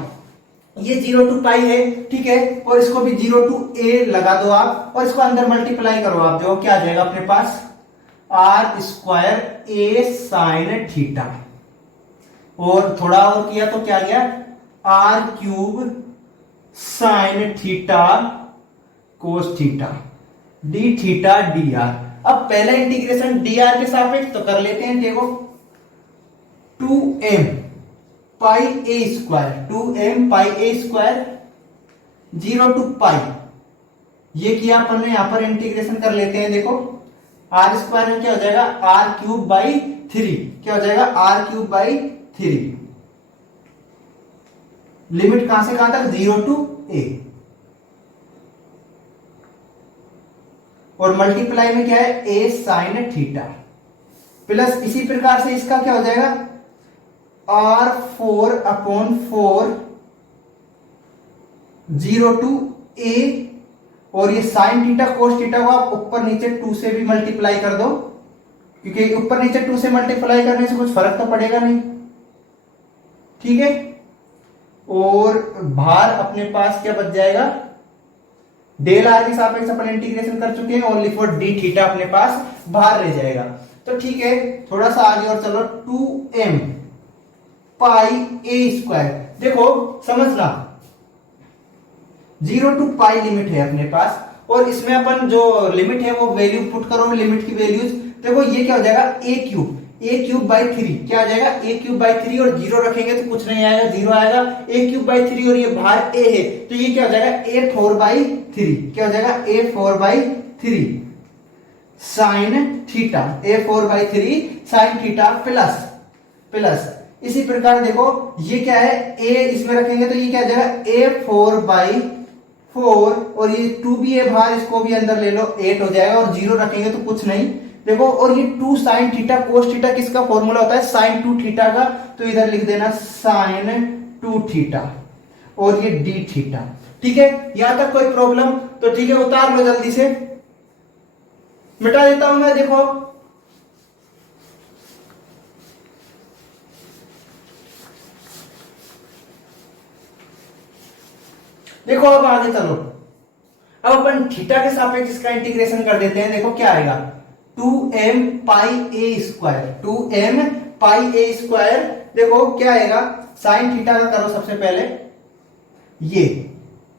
ये 0 टू पाई है, ठीक है, और इसको भी 0 टू a लगा दो आप, और इसको अंदर मल्टीप्लाई करो आप, देखो क्या आ जाएगा अपने पास, R square A sine theta, और थोड़ा और किया तो क्या गया, R cube sine theta cos theta D theta D R. अब पहला इंटीग्रेशन डी आर के सापेक्ष तो कर लेते हैं। देखो 2m pi A square, 2m pi A square 0 two pi, ये किया अपन ने, यहां पर इंटीग्रेशन कर लेते हैं। देखो आर स्क्वायर में क्या हो जाएगा, आर क्यूब बाई 3, क्या हो जाएगा, आर क्यूब बाई 3, लिमिट कहां से कहां तक, 0 टू a, और मल्टीप्लाई में क्या है, a साइन थीटा, प्लस इसी प्रकार से इसका क्या हो जाएगा, r4 अपॉन 4 0 टू a, और ये साइन थीटा कोस थीटा को आप ऊपर नीचे 2 से भी मल्टीप्लाई कर दो, क्योंकि ऊपर नीचे 2 से मल्टीप्लाई करने से कुछ फर्क तो पड़ेगा नहीं, ठीक है। और भार अपने पास क्या बच जाएगा, डेल आर के सापेक्ष अपन इंटीग्रेशन कर चुके हैं, ओनली फॉर डी थीटा अपने पास भार रह जाएगा। तो ठीक है, थोड़ा सा आगे और चलो, 2m पाई ए स्क्वायर, देखो समझना 0 टू पाई लिमिट है अपने पास, और इसमें अपन जो लिमिट है वो वैल्यू पुट करो, लिमिट की वैल्यूज, देखो ये क्या हो जाएगा, ए क्यूब बाई 3, क्या आ जाएगा, ए क्यूब बाई 3, और 0 रखेंगे तो कुछ नहीं आएगा, 0 आएगा, ए क्यूब बाई 3, और ये भार ए है, तो ये क्या हो जाएगा, a4 बाई 3, क्या हो जाएगा, a4 by 3 sine theta, a4 by 3 sine theta plus इसी प्रकार देखो ये क्या है, a इसमें रखेंगे तो ये क्या आ जाएगा, a4 बाई 4, और ये 2 भी है बाहर, इसको भी अंदर ले लो, 8 हो जाएगा, और 0 रखेंगे तो कुछ नहीं। देखो और ये 2 साइन थीटा कोस थीटा किसका फॉर्मूला होता है, साइन 2 थीटा का, तो इधर लिख देना साइन 2 थीटा, और ये डी थीटा, ठीक है। यहां तक कोई प्रॉब्लम, तो ठीक है, उतार लो जल्दी से, मिटा देता हूं मैं। देखो अब आगे चलो, अब अपन थीटा के सापेक्ष इसका इंटीग्रेशन कर देते हैं। देखो क्या आएगा, 2m pi A square, 2m pi A square, देखो क्या आएगा, साइन थीटा का करो सबसे पहले, ये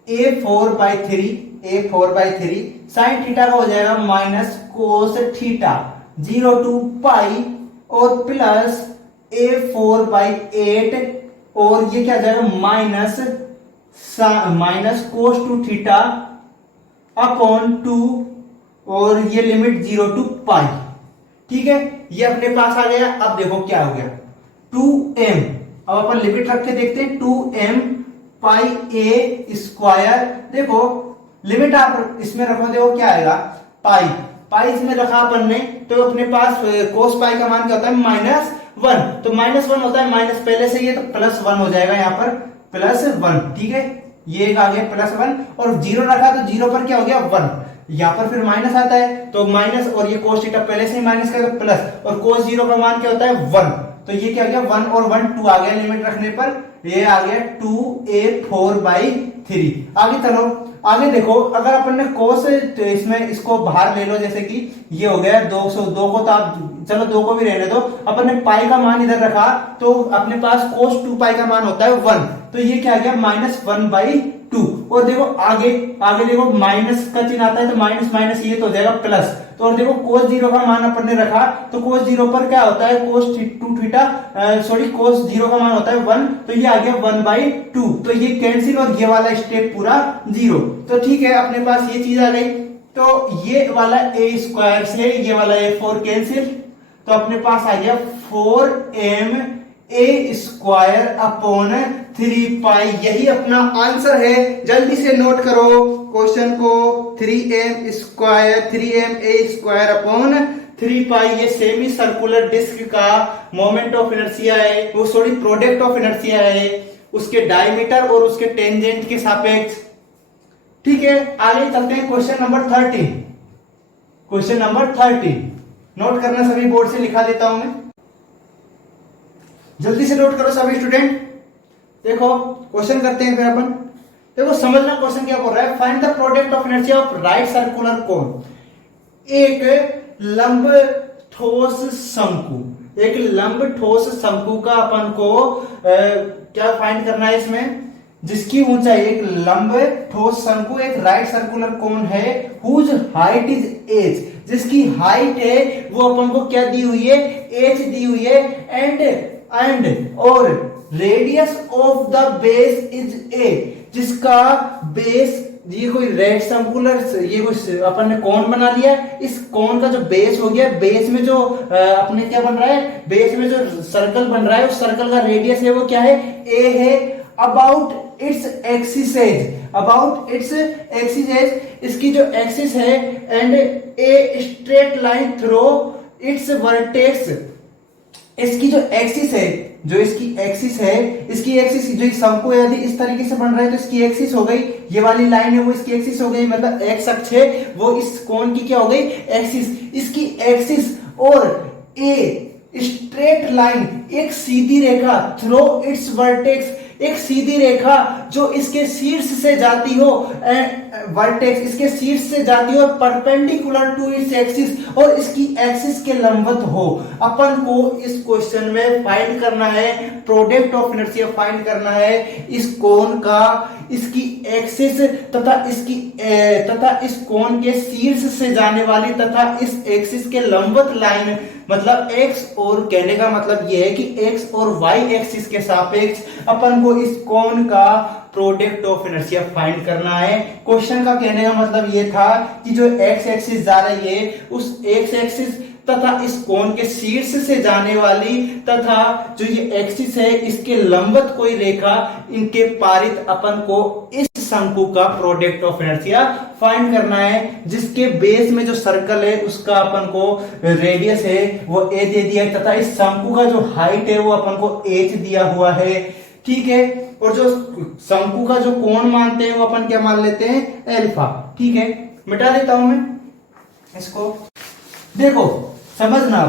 a4 बाई 3 साइन थीटा का हो जाएगा माइनस कोस थीटा 0 टू पाई, और प्लस a4 बाई 8, और ये क्या आ जाएगा, माइनस कोस 2 थीटा अपॉन 2, और ये लिमिट 0 टू पाई, ठीक है, ये अपने पास आ गया। अब देखो क्या हो गया, 2m, अब अपन लिमिट रख के देखते हैं, 2m पाई ए स्क्वायर, देखो लिमिट आप इसमें रखो, देखो क्या आएगा, पाई इसमें रखा अपन ने, तो अपने पास कोस पाई का मान क्या होता है, -1, तो -1 होता है, माइनस पहले से ये, तो +1 हो जाएगा यहाँ पर, +1, ठीक है, ये एक आ गया +1, और 0 रखा तो 0 पर क्या हो गया, 1, यहाँ पर फिर माइनस आता है, तो माइनस, और ये कोस थीटा पहले से ही माइनस का, प्लस, और कोस 0 का मान क्या होता है, 1, तो ये क्या आ गया, 1 और 1 2 आ गया लिमिट रखने पर, ये आ गया 2a4 बाई 3। आगे चलो, आगे देखो, अगर अपन ने कोस, तो इसमें इसको बाहर ले लो, जैसे कि ये हो गया 202 को, तो आप चलो 2 को भी रहने दो, अपन ने पाई का मान इधर रखा, तो अपने पास कोस 2 पाई का मान होता है 1, तो ये क्या आ गया, -1 बाई 2, और देखो आगे देखो माइनस का चिन्ह आता है, तो माइनस माइनस ये तो हो जाएगा प्लस, तो और देखो कोस 0 का मान अपन ने रखा, तो कोस 0 पर क्या होता है, कोस 2 थीटा, कोस 0 का मान होता है 1, तो ये आ गया 1 बाई 2, तो ये कैंसिल, और ये वाला स्टेप पूरा 0, तो ठीक है, अपने पास ये चीज आ गई। तो ये वाला a स्क्वायर से ये वाला a4 कैंसिल, तो अपने पास आ गया 4m ए स्क्वायर अपॉन 3 पाई, यही अपना आंसर है। जल्दी से नोट करो क्वेश्चन को, 3m स्क्वायर 3m ए स्क्वायर अपॉन 3 पाई, ये सेमी सर्कुलर डिस्क का मोमेंट ऑफ इनर्शिया है, वो सॉरी प्रोडक्ट ऑफ इनर्शिया है उसके डायमीटर और उसके टेंजेंट के सापेक्ष। ठीक है, आगे चलते हैं question number 13। Question number 13 note करना सभी, बोर्ड से लिखा देता हूं मैं, जल्दी से नोट करो सभी स्टूडेंट। देखो क्वेश्चन करते हैं फिर अपन। देखो समझना क्वेश्चन क्या बोल रहा है, find the product of inertia of right circular cone. एक लंब ठोस शंकु, एक लंब ठोस शंकु का अपन को क्या फाइंड करना है इसमें, जिसकी ऊंचाई, एक लंब ठोस शंकु एक राइट सर्कुलर कोन है, हुज हाइट इज एच, जिसकी हाइट है वो अपन को क्या दी हुई है, एच दी हुई है, एंड और radius of the base is a, जिसका बेस, ये कोई रेड सर्कुलर, ये कोई अपन ने कोन बना लिया, इस कोन का जो बेस हो गया, बेस में जो अपने क्या बन रहा है, बेस में जो सर्कल बन रहा है उस सर्कल का रेडियस है वो क्या है, ए है। About its axis edge, about its axis edge, इसकी जो एक्सिस है, and a straight line through its vertex, इसकी जो एक्सिस है, जो इसकी एक्सिस है, इसकी एक्सिस जो शंकु यदि इस तरीके से बन रहा है तो इसकी एक्सिस हो गई, ये वाली लाइन है वो इसकी एक्सिस हो गई, मतलब एक्स अक्ष है वो इस कोण की क्या हो गई, एक्सिस, इसकी एक्सिस, और ए स्ट्रेट लाइन, एक सीधी रेखा, थ्रू इट्स वर्टेक्स, एक सीधी रेखा जो इसके शीर्ष से जाती हो, वर्टेक्स इसके शीर्ष से जाती हो, परपेंडिकुलर टू इट्स एक्सिस, और इसकी एक्सिस के लंबवत हो। अपन को इस क्वेश्चन में फाइंड करना है प्रोडक्ट ऑफ इनर्शिया, फाइंड करना है इस कोण का, इसकी एक्सिस तथा इस कोण के शीर्ष से जाने वाली तथा इस एक्सिस के लंबवत लाइन, मतलब एक्स, और कहने का मतलब यह है कि एक्स और वाई एक्सिस के सापेक्ष अपन को इस कोण का प्रोडक्ट ऑफ इनर्शिया फाइंड करना है। क्वेश्चन का कहने का मतलब यह था कि जो एक्स एक्सिस जा रही है उस एक्स एक्सिस तथा इस कोण के शीर्ष से जाने वाली तथा जो ये एक्सिस है इसके लंबवत कोई रेखा, इनके पारित अपन को इस शंकु का प्रोडक्ट ऑफ इनर्शिया फाइंड करना है, जिसके बेस में जो सर्कल है उसका अपन को रेडियस है वो ए दे दिया है, तथा इस शंकु का जो हाइट है वो अपन को एच दिया हुआ है। ठीक है, और जो शंकु का जो कोण मानते हैं वो अपन क्या मान लेते हैं, अल्फा। ठीक है, मिटा देता हूं मैं इसको। देखो समझना,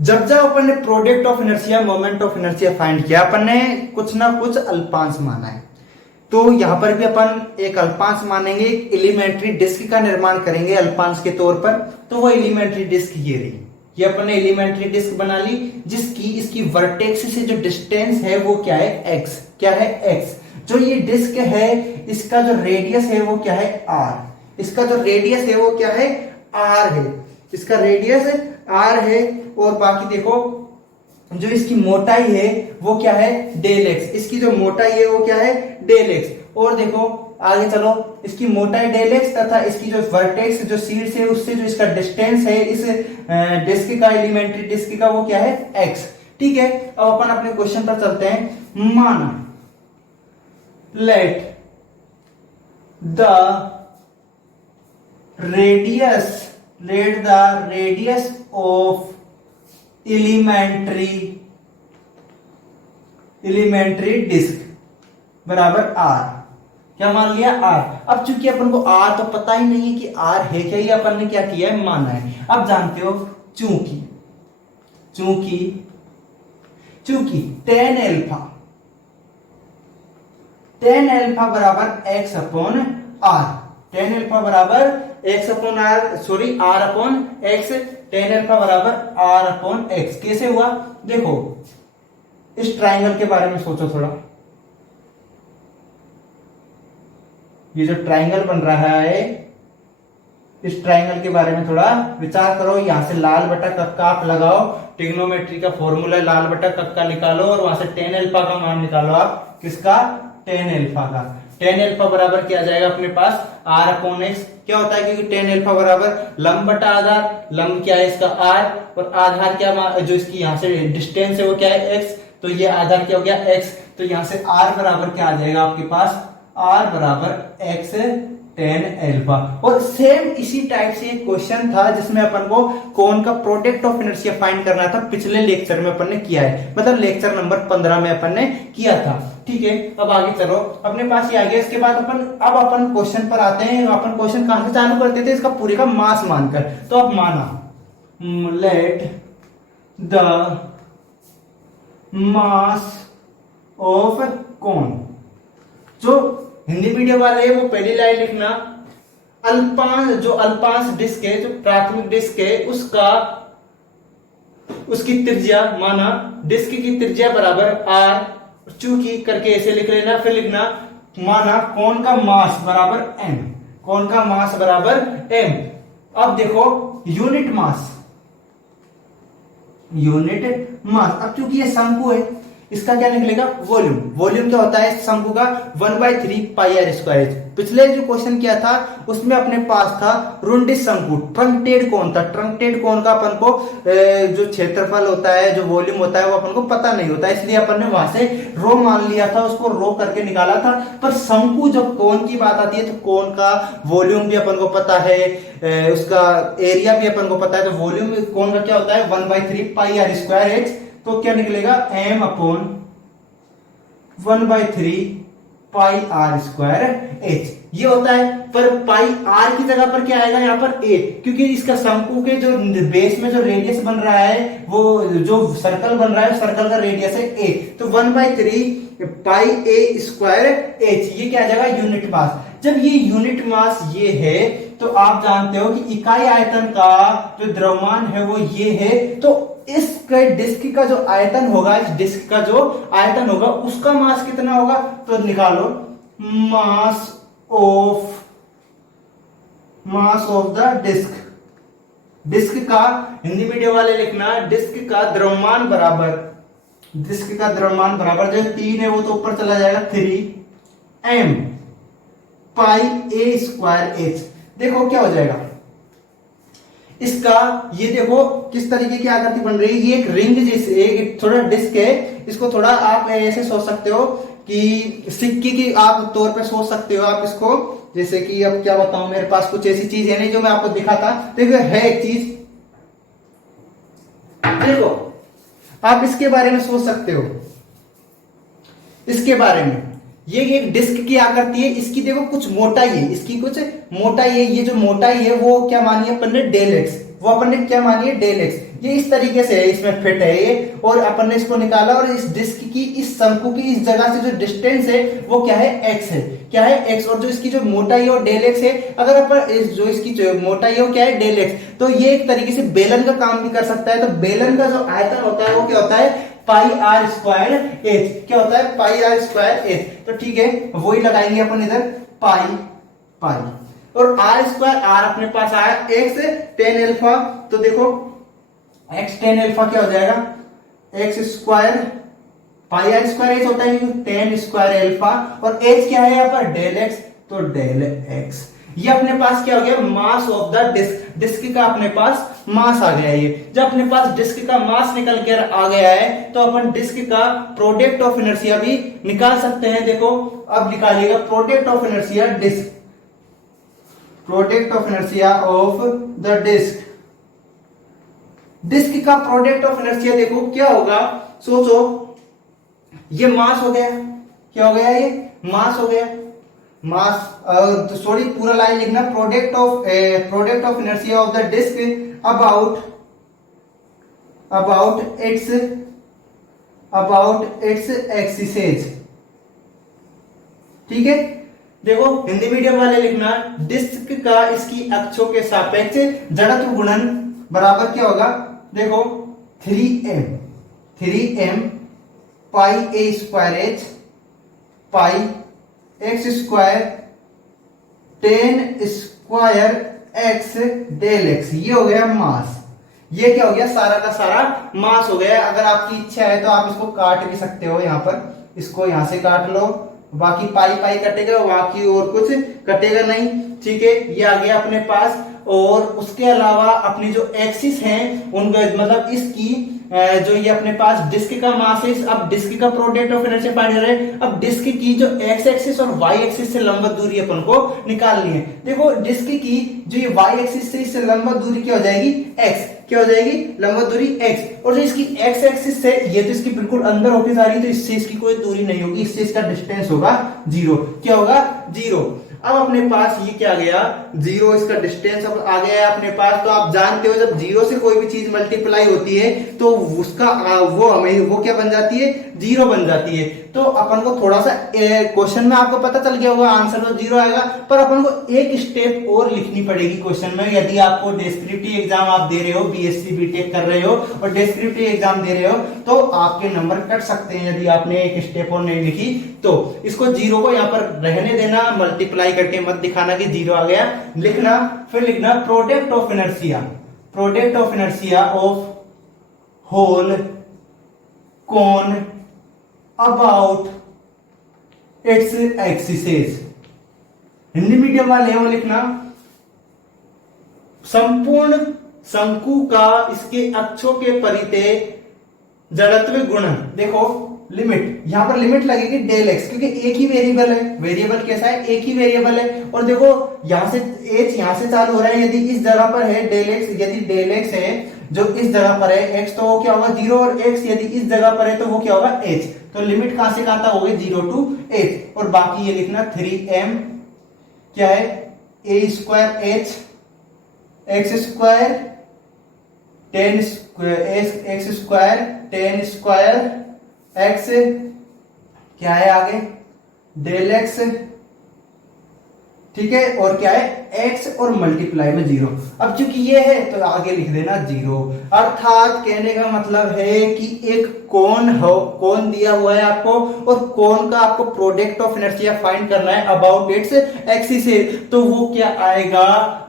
जब अपन ने product of inertia, moment of inertia find किया, अपन ने कुछ ना कुछ अल्पांश माना है, तो यहां पर भी अपन एक अल्पांश मानेंगे, एक एलिमेंट्री डिस्क का निर्माण करेंगे अल्पांश के तौर पर। तो वो एलिमेंट्री डिस्क ये रही, ये अपन ने एलिमेंट्री डिस्क बना ली, जिसकी इसकी वर्टेक्स से जो डिस्टेंस है वो क्या है, एक्स। क्या है, एक्स। जो ये डिस्क है इसका जो रेडियस है वो क्या है, आर। इसका जो रेडियस है वो क्या है, आर है, इसका रेडियस आर है। और बाकी देखो जो इसकी मोटाई है वो क्या है, डेल एक्स। इसकी जो मोटाई है वो क्या है, डेल एक्स। और देखो आगे चलो, इसकी मोटाई डेल एक्स तथा इसकी जो वर्टेक्स जो शीर्ष है उससे जो इसका डिस्टेंस है इस डिस्क का, एलिमेंट्री डिस्क का, वो क्या है, एक्स। ठीक है, अब अपन अपने क्वेश्चन पर चलते हैं। माना let the radius of elementary disc बराबर आर। क्या मान लिया, आर। अब चूंकि अपन को आर तो पता ही नहीं है कि आर है क्या, ये अपन ने क्या किया है, माना है। अब जानते हो चूंकि tan अल्फा बराबर X upon R, tan alpha बराबर X upon R, sorry R upon X, tan alpha बराबर आर अपॉन एक्स। कैसे हुआ, देखो इस ट्राइंगल के बारे में सोचो थोड़ा। ये जो ट्राइंगल बन रहा है इस ट्राइंगल के बारे में थोड़ा विचार करो। यहां से लाल बटा कक्का आप लगाओ, ट्रिग्नोमेट्री का फॉर्मूला लाल बटा कक्का निकालो और वहां से tan अल्फा का मान निकालो आप, किसका, tan अल्फा का। टेन एल्फा बराबर क्या आ जाएगा अपने पास आर अपॉन एक्स। क्या होता है क्योंकि टेन एल्फा बराबर लंब बटा आधार, लंब क्या है इसका आर और आधार क्या जो इसकी यहाँ से डिस्टेंस है वो क्या है एक्स, तो ये आधार क्या हो गया एक्स, तो यहाँ से आर बराबर क्या आ जाएगा आपके पास आर बराबर एक्स टेन एल्फा। और सेम इसी टाइप से एक क्वेश्चन था जिसमें अपन को कोन का प्रोडक्ट ऑफ इनर्शिया फाइंड करना था, पिछले लेक्चर में अपन ने किया है, मतलब लेक्चर नंबर 15 में अपन ने किया था। ठीक है, अब आगे चलो, अपने पास ये आ गया। इसके बाद अपन क्वेश्चन पर आते हैं। अपन क्वेश्चन कहां से चालू करते थे, इसका पूरे का मास मानकर। तो अब माना let the mass of cone, जो हिंदी मीडियम वाले हैं वो पहली लाइन लिखना, अल्पांश डिस्क है, जो प्राथमिक डिस्क है उसकी त्रिज्या, माना डिस्क की त्रिज्या बराबर आर, चूंकि करके ऐसे लिख लेना, फिर लिखना माना कोन का मास बराबर एम, कोन का मास बराबर एम। अब देखो यूनिट मास, अब चूंकि ये शंकु है, इसका क्या निकलेगा वॉल्यूम। वॉल्यूम क्या होता है शंकु का 1/3 पाई आर स्क्वायर। पिछले जो क्वेश्चन किया था उसमें अपने पास था रुंडिस शंकु, ट्रंकेटेड कोन था। ट्रंकेटेड कोन का अपन को जो क्षेत्रफल होता है, जो वॉल्यूम होता है वो अपन को पता नहीं होता, इसलिए अपन ने वहां से रो मान लिया था, उसको रो करके निकाला था। पर शंकु जब कोन की बात आती है तो कोन का वॉल्यूम भी अपन को पता है, उसका एरिया भी अपन को पता है। तो वॉल्यूम कोन का क्या होता है 1/3 पाई आर स्क्वायर एच, तो क्या निकलेगा m upon 1/3 pi R square H, ये होता है। पर पाई आर की जगह पर क्या आएगा यहाँ पर a, क्योंकि इसका शंकु के जो बेस में जो रेडियस बन रहा है, वो जो सर्कल बन रहा है सर्कल का रेडियस है a, तो 1/3 पाई a स्क्वायर एच, ये क्या आ जाएगा यूनिट मास। जब ये यूनिट मास ये है तो आप जानते हो कि इकाई आयतन का जो द्रव्यमान है वो ये है, तो इस डिस्क का जो आयतन होगा, इस डिस्क का जो आयतन होगा उसका मास कितना होगा, तो निकालो mass of the disc. Disc का हिंदी मीडियम वाले लिखना, डिस्क का द्रव्यमान बराबर जो 3 है वो तो ऊपर चला जाएगा 3m pi a square H. देखो क्या हो जाएगा इसका, ये देखो किस तरीके की आकृति बन रही है। ये एक रिंग जैसे एक थोड़ा डिस्क है, इसको थोड़ा आप ऐसे सोच सकते हो कि सिक्के की आप तौर पे सोच सकते हो आप इसको, जैसे कि अब क्या बताऊं, मेरे पास कुछ ऐसी चीज है नहीं जो मैं आपको दिखाता। देखो है एक चीज, देखो आप इसके बारे में सोच सकते हो, इसके बारे में। ये एक डिस्क की आकृति है, इसकी देखो कुछ मोटाई है, इसकी कुछ मोटाई है। ये जो मोटाई है वो क्या मानी है अपन ने डेल एक्स, वो अपन ने क्या मानी है डेल एक्स। ये इस तरीके से है, इसमें फिट है ये, और अपन ने इसको निकाला और इस डिस्क की इस शंकु की इस जगह से जो डिस्टेंस है वो क्या है एक्स है, क्या है एक्स। और जो इसकी जो मोटाई है वो डेल एक्स है। अगर अपन जो इसकी जो मोटाई है वो क्या है डेल एक्स, तो ये एक तरीके से बेलन का काम भी कर सकता है। तो बेलन का जो आयतन होता है वो क्या होता है पाई आर स्क्वायर एच, क्या होता है पाई आर स्क्वायर एच। तो ठीक है, वही लगाएंगे अपन इधर पाई और आर स्क्वायर, आर अपने पास आया एक्स टेन एल्फा, तो देखो एक्स टेन एल्फा क्या हो जाएगा X square pi R square H होता है टेन स्क्वायर एल्फा, और एच क्या है यहाँ पर डेल एक्स, तो डेल एक्स। ये अपने पास क्या हो गया mass of the disc, disc का अपने पास मास आ गया। ये जब अपने पास डिस्क का मास निकल कर आ गया है तो अपन डिस्क का प्रोडक्ट ऑफ इनर्शिया भी निकाल सकते हैं। देखो अब निकालिएगा product of inertia disc, product of inertia of the disc. Disc का प्रोडक्ट ऑफ इनर्शिया देखो क्या होगा, सोचो ये मास हो गया, क्या हो गया ये मास हो गया, मास सॉरी पूरा लाइन लिखना, product of inertia of the disc about its axis. ठीक है, देखो हिंदी मीडियम वाले लिखना डिस्क का इसकी अक्षों के सापेक्ष जड़त्व गुणन बराबर क्या होगा, देखो 3m pi a square H pi X square tan square X del X, ये हो गया मास। ये क्या हो गया सारा का सारा मास हो गया। अगर आपकी इच्छा है तो आप इसको काट भी सकते हो, यहाँ पर इसको यहां से काट लो बाकी पाई पाई कटेगा, बाकी और कुछ कटेगा नहीं। ठीक है, ये आ गया अपने पास। और उसके अलावा अपनी जो एक्सिस हैं उनका मतलब इसकी जो ये अपने पास डिस्क का मास है, अब डिस्क का प्रोडक्ट ऑफ इनर्शिया फाइंड कर रहे हैं। अब डिस्क की जो एक्स एक्सिस और वाई एक्सिस से लंबवत दूरी अपन को निकालनी है। देखो डिस्क की जो ये वाई एक्सिस से इससे लंबवत दूरी क्या हो जाएगी, एक्स, क्या हो जाएगी, लंबवत दूरी एक्स। और जो इसकी एक्स एक्सिस से ये तो इसकी बिल्कुल अंदर होके जा रही है, तो इससे इसकी कोई दूरी नहीं होगी, इससे इसका डिस्टेंस होगा जीरो। क्या होगा, जीरो। अब अपने पास ये क्या आ गया, जीरो, इसका डिस्टेंस अब आ गया है अपने पास। तो आप जानते हो जब जीरो से कोई भी चीज मल्टीप्लाई होती है तो उसका वो क्या बन जाती है, जीरो बन जाती है। तो अपन को थोड़ा सा क्वेश्चन में आपको पता चल गया होगा आंसर तो जीरो आएगा, पर अपन को एक स्टेप और लिखनी पड़ेगी क्वेश्चन में। यदि आपको डिस्क्रिप्टिव एग्जाम आप दे रहे हो, बीएससी बीटेक कर रहे हो और डिस्क्रिप्टिव एग्जाम दे रहे हो, तो आपके नंबर कट सकते हैं यदि आपने एक स्टेप और नहीं लिखी तो। इसको जीरो को यहाँ पर रहने देना, मल्टीप्लाई करके मत दिखाना कि जीरो आ गया, लिखना। फिर लिखना product of inertia, product of inertia of whole cone about its axis. Hindi medium वाले वो लिखना संपूर्ण शंकु का इसके अक्षों के परिते जड़त्व गुण। देखो लिमिट, यहां पर लिमिट लगेगी डेल एक्स, क्योंकि एक ही वेरिएबल है। वेरिएबल कैसा है, एक ही वेरिएबल है। और देखो यहां से एच यहां से चालू हो रहा है, यदि इस जगह पर है डेल एक्स, यदि डेल एक्स है जो इस जगह पर है एक्स, तो वो क्या होगा जीरो, और एक्स यदि इस जगह पर है तो वो क्या होगा एच। तो लिमिट कहां से कहां तक होगी, जीरो टू एच। और बाकी ये लिखना 3m क्या है, A square H X square tan X square tan square X क्या है आगे डेल एक्स, ठीक है, और क्या है x और मल्टीप्लाई में जीरो। अब चूंकि ये है तो आगे लिख देना जीरो। अर्थात कहने का मतलब है कि एक कोन दिया हुआ है आपको, और कोन का आपको प्रोडक्ट ऑफ इनर्शिया फाइंड करना है अबाउट इट्स एक्सिस, तो वो क्या आएगा,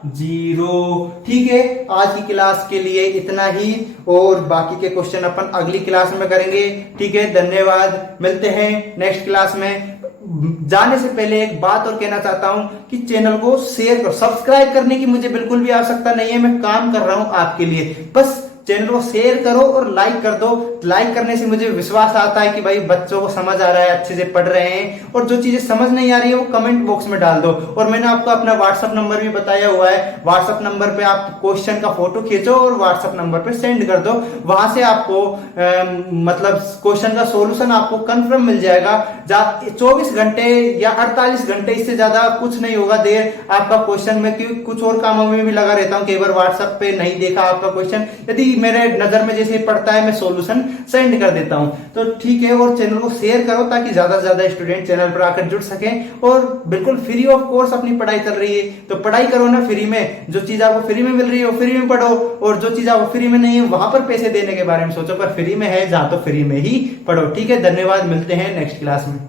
जीरो। ठीक है, आज की क्लास के लिए इतना ही, और बाकी के क्वेश्चन अपन अगली क्लास में करेंगे। ठीक है, धन्यवाद, मिलते हैं नेक्स्ट क्लास में। जाने से पहले एक बात और कहना चाहता हूं कि चैनल को शेयर करो। सब्सक्राइब करने की मुझे बिल्कुल भी आवश्यकता नहीं है, मैं काम कर रहा हूं आपके लिए। बस चैनल को शेयर करो और लाइक कर दो। लाइक करने से मुझे विश्वास आता है कि भाई बच्चों को समझ आ रहा है, अच्छे से पढ़ रहे हैं, और जो चीजें समझ नहीं आ रही है वो कमेंट बॉक्स में डाल दो। और मैंने आपको अपना व्हाट्सएप नंबर भी बताया हुआ है, व्हाट्सएप नंबर पे आप क्वेश्चन का फोटो खींचो और व्हाट्सएप नंबर पे सेंड कर दो। वहां से आपको मतलब क्वेश्चन का सोल्यूशन आपको कंफर्म मिल जाएगा। 24 घंटे या 48 घंटे, इससे ज्यादा कुछ नहीं होगा देर आपका क्वेश्चन में, क्योंकि कुछ और कामों में भी लगा रहता हूं, कई बार व्हाट्सएप पे नहीं देखा आपका क्वेश्चन, यदि मेरे नजर में जैसे पड़ता है मैं सॉल्यूशन सेंड कर देता हूं। तो ठीक है, और चैनल को शेयर करो ताकि ज्यादा से ज्यादा स्टूडेंट चैनल पर आकर जुड़ सकें। और बिल्कुल फ्री ऑफ कोर्स अपनी पढ़ाई चल रही है, तो पढ़ाई करो ना फ्री में। जो चीज आपको फ्री में मिल रही है वो फ्री में पढ़ो, और जो चीज आपको फ्री में नहीं है वहां पर पैसे देने के बारे में सोचो, पर फ्री में है जहां तो फ्री में ही पढ़ो। ठीक है, धन्यवाद, मिलते हैं नेक्स्ट क्लास में।